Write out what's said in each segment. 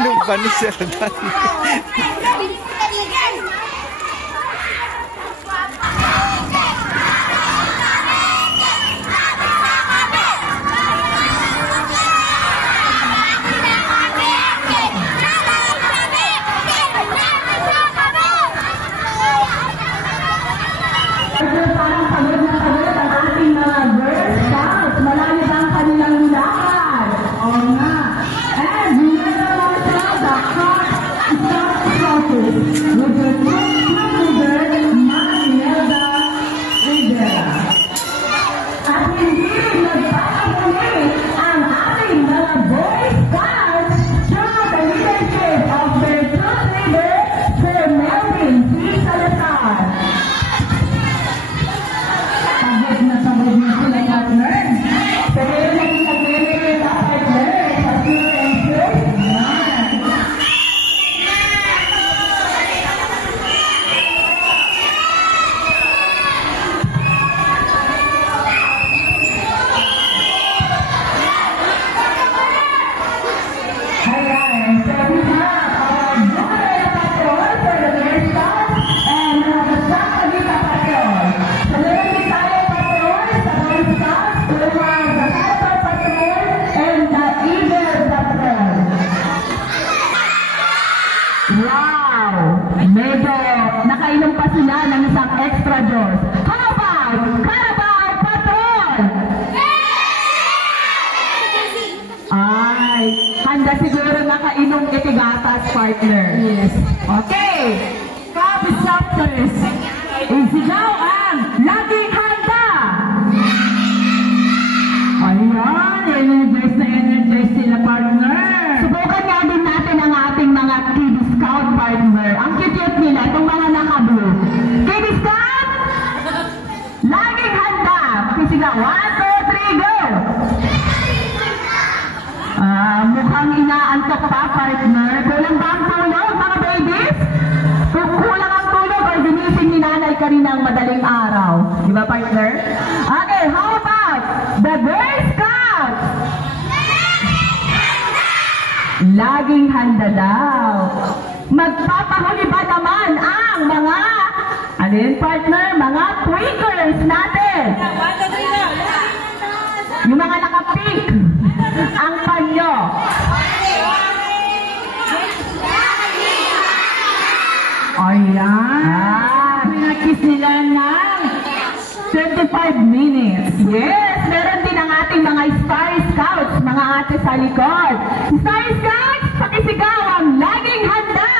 Lupa ni Sir Dan. Medyo nakainom pa sila ng isang extra dose. How about Carabao Patrol? Ay, handa siguro nakainom itigatas, partner. Yes. Okay. Coffee Softers. Isigaw ang laging handa. Ayan, energize na energize sila, partner. Subukan nga din natin ang ating mga Kid Scout, partner. Ang cute nila, itong mga naka-blue. Kid Scout, laging handa. Pakisigaw, 1, 2, 3, go! Mukhang inaantok pa, partner. Kulang ba ang tulog, mga babies? Kung kulang ang tulog, or ginising ni nanay ka rin ng madaling araw. Di ba, partner? Okay, how about the Girl Scouts? Laging handa daw. Magpapahuli ba naman ang mga, ano yun, partner? Mga tweakers natin. Yung mga naka-pink. Ang panyo. Ayan. Pinakis nila ng 25 minutes. Yes, meron din ang ating mga Star Scouts, mga ate sa likod. Star Scouts, pakisigaw ang laging handa.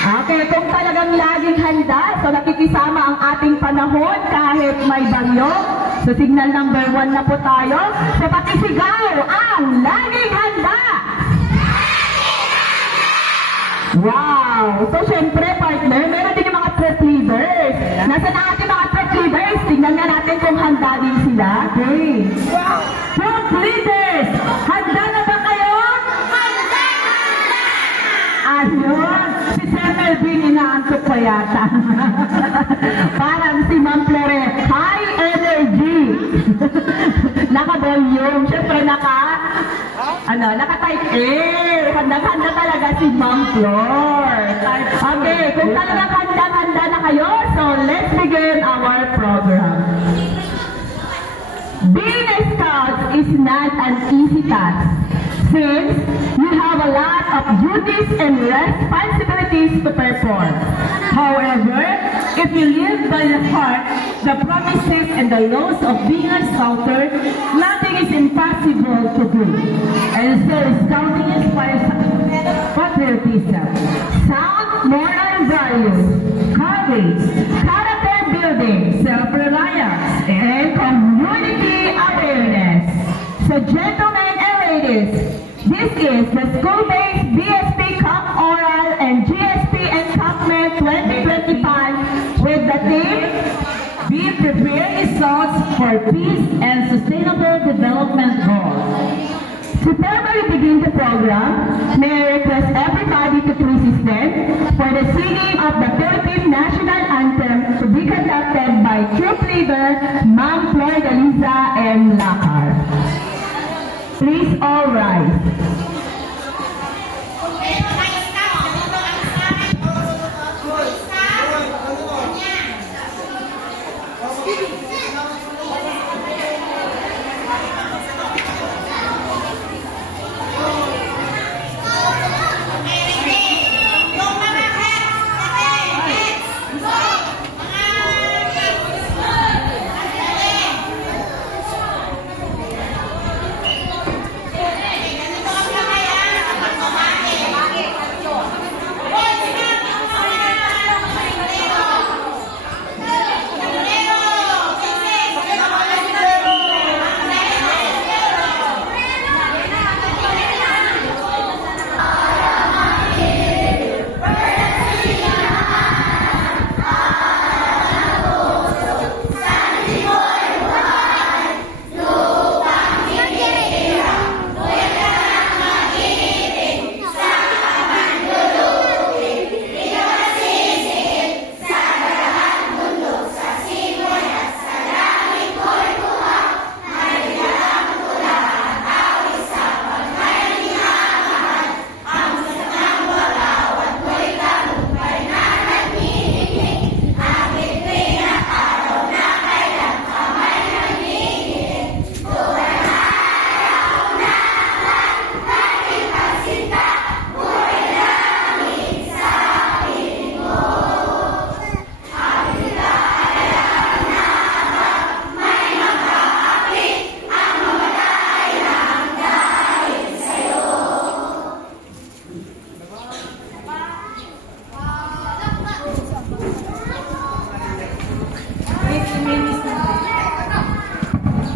Okay, kung talagang laging handa, so nakikisama ang ating panahon kahit may bagyo. So signal number 1 na po tayo. So pakisigaw ang laging handa. Wow! So syempre, partner, meron din yung mga troop leaders. Nasaan ang ating mga troop leaders? Tignan nga natin kung handa din sila. Okay. Wow! Troop leaders! Handa na ba kayo? Handa! Ayun! Si Sir Melvin inaantok pa yata. Parang si Ma'am Flores. High energy! Naka-volume. Syempre naka-type A. Handa-handa talaga si Ma'am Flor. Okay, kung talagang handa-handa na kayo, so let's begin our program. Being a scout is not an easy task. since you have a lot of duties and responsibilities to perform. However, if you live by the heart, the promises and the laws of being a Scouter, nothing is impossible to do. And so Scouting inspires patriotism, sound moral values, courage, character building, self-reliance, and community awareness. So gentlemen and ladies, this is the school-based BSP Camp Oral and GSP Encampment 2025 with the theme, Be Prepared Results for Peace and Sustainable Development Goals. To formally begin the program, may I request everybody to please stand for the singing of the Philippine National Anthem to be conducted by troop leader Ma'am Flordaliza M. Lacar. Please all rise.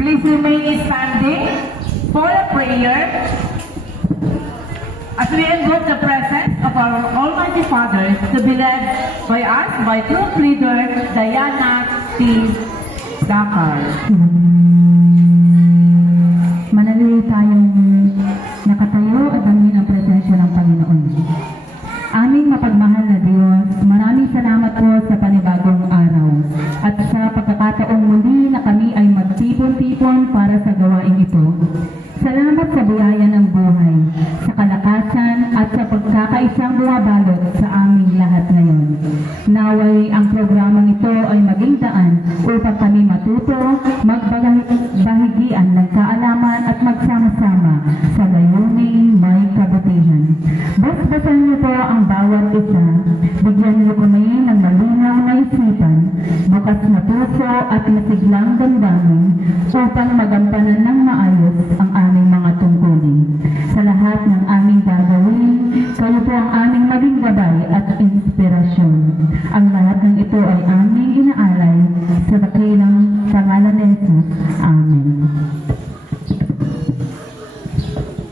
Please remain standing for a prayer as we invoke the presence of our Almighty Father to be led by us by troop leader Diana T. Lacar. Manalili tayong nakatayo at angin ang presensya ng Panginoon. Aming mapagmahal na Diyos, maraming salamat po sa panibagong araw at sa pagkakataong muli na kami ay magtipon-tipon para sa gawain ito. Salamat sa biyaya ng buhay, sa kalakasan at sa pagkakaisang bumabalot sa aming lahat ngayon. Naway ang programang ito ay maging daan upang kami matuto, magbahigian ng kaalaman at magsama-sama sa layuning may kabutihan. Basbasan niyo po ang bawat isa, bigyan niyo kami ng malinaw na isipan, bukas na puso at masiglang damdamin upang magampanan ng maayos ang aming mga tungkulin. Sa lahat ng aming gagawin, kayo po ang aming maging gabay at inspirasyon. Ang lahat ng ito ay aming inaalay sa dakilang pangalan ni Jesus. Amen.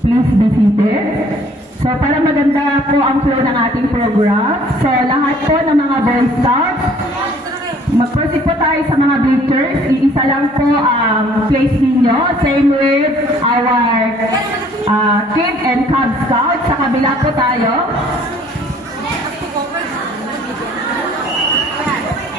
Please be seated. So para maganda po ang flow ng ating program, so lahat po ng mga Boy Scouts, mag-proceed po tayo sa mga bleachers. Iisa lang po ang place ninyo. Same with our Kid and Cub Scouts. Sa kabila po tayo.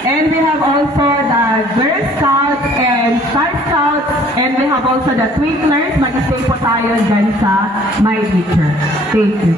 And we have also the Girl Scouts and Star Scouts. And we have also the Twinklers. Mag-stay po tayo dyan sa my bleacher. Thank you.